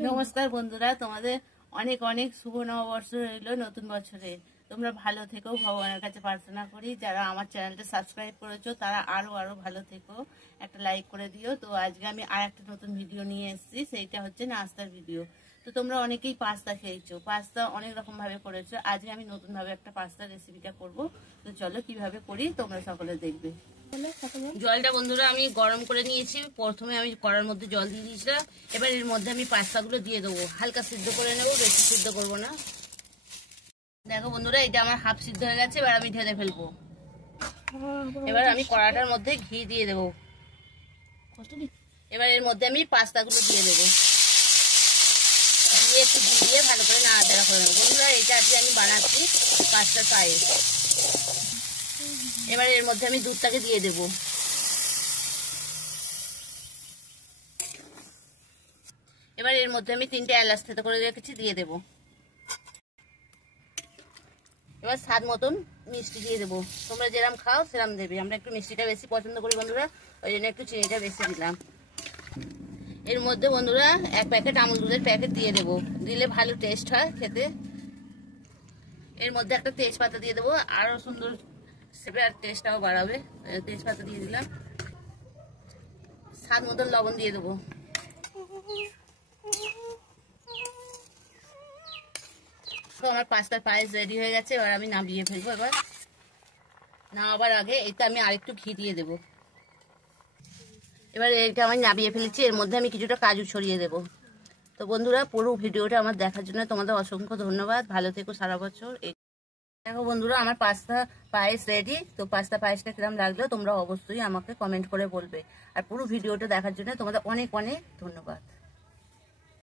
নমস্কার বন্ধুরা, তোমাদের অনেক অনেক শুভ নববর্ষ রইল নতুন বছরে। তোমরা ভালো থেকো, ভগবানের কাছে প্রার্থনা করি। যারা আমার চ্যানেলটা সাবস্ক্রাইব করেছো তারা আরো ভালো থেকো, একটা লাইক করে দিও। তো আজকে আমি আর একটা নতুন ভিডিও নিয়ে এসেছি, সেইটা হচ্ছে নাস্তার ভিডিও। তো তোমরা অনেকেই পাস্তা খেয়েছো, পাস্তা অনেক রকম ভাবে করেছো। আজকে আমি নতুন ভাবে একটা পাস্তা রেসিপিটা করব। তো চলো কিভাবে করি তোমরা সকলে দেখবে। জলটা বন্ধুরা আমি গরম করে নিয়েছি। প্রথমে আমি কড়ার মধ্যে জল দিয়ে দিয়েছিলাম। এবার এর মধ্যে আমি পাস্তাগুলো দিয়ে দেবো, হালকা সিদ্ধ করে নেবো, বেশি সিদ্ধ করবো না। দেখো বন্ধুরা, এটা আমার হাফ সিদ্ধ হয়ে গেছে। এবার আমি ঢেলে ফেলবো। এবার আমি কড়াটার মধ্যে ঘি দিয়ে দেবো। এবার এর মধ্যে আমি পাস্তাগুলো দিয়ে দেবো, দিয়ে একটু ঘি দিয়ে ভালো করে নাড়াচাড়া করে নেবো। বন্ধুরা, এটা আজকে আমি বানাচ্ছি পাস্তার পায়েস। এবার এর মধ্যে আমি দুধটাকে দিয়ে দেবো। এবার এর মধ্যে আমি 3টে এলাচ থেতো করে রেখেছি, দিয়ে দেবো। এবার স্বাদ মতন মিষ্টি দিয়ে দেবো। তোমরা যেরকম খাও সেরকম দেবে। আমরা একটু মিষ্টিটা বেশি পছন্দ করি বন্ধুরা, ওই জন্য একটু চিনিটা বেশি দিলাম। এর মধ্যে বন্ধুরা 1 প্যাকেট আমুল দুধের প্যাকেট দিয়ে দেবো, দিলে ভালো টেস্ট হয় খেতে। এর মধ্যে একটা তেজপাতা দিয়ে দেবো, আরো সুন্দর আর টেস্টটাও বাড়াবে। তেজপাতা দিয়ে দিলাম। স্বাদ মতন লবণ দিয়ে দেবো। তো আমার পাস্তার পায়েস রেডি হয়ে গেছে। এবার আমি নামিয়ে ফেলবো। এবার নামাবার আগে এটা আমি আরেকটু ঘি দিয়ে দেবো। এবার এটা আমি নামিয়ে ফেলেছি। এর মধ্যে আমি কিছুটা কাজু ছড়িয়ে দেবো। তো বন্ধুরা, পুরো ভিডিওটা আমার দেখার জন্য তোমাদের অসংখ্য ধন্যবাদ। ভালো থেকো সারা বছর। দেখো বন্ধুরা, আমার পাস্তা পায়েস রেডি। তো পাস্তা পায়েসটা কিরকম লাগলো তোমরা অবশ্যই আমাকে কমেন্ট করে বলবে। আর পুরো ভিডিওটা দেখার জন্য তোমাদের অনেক অনেক ধন্যবাদ।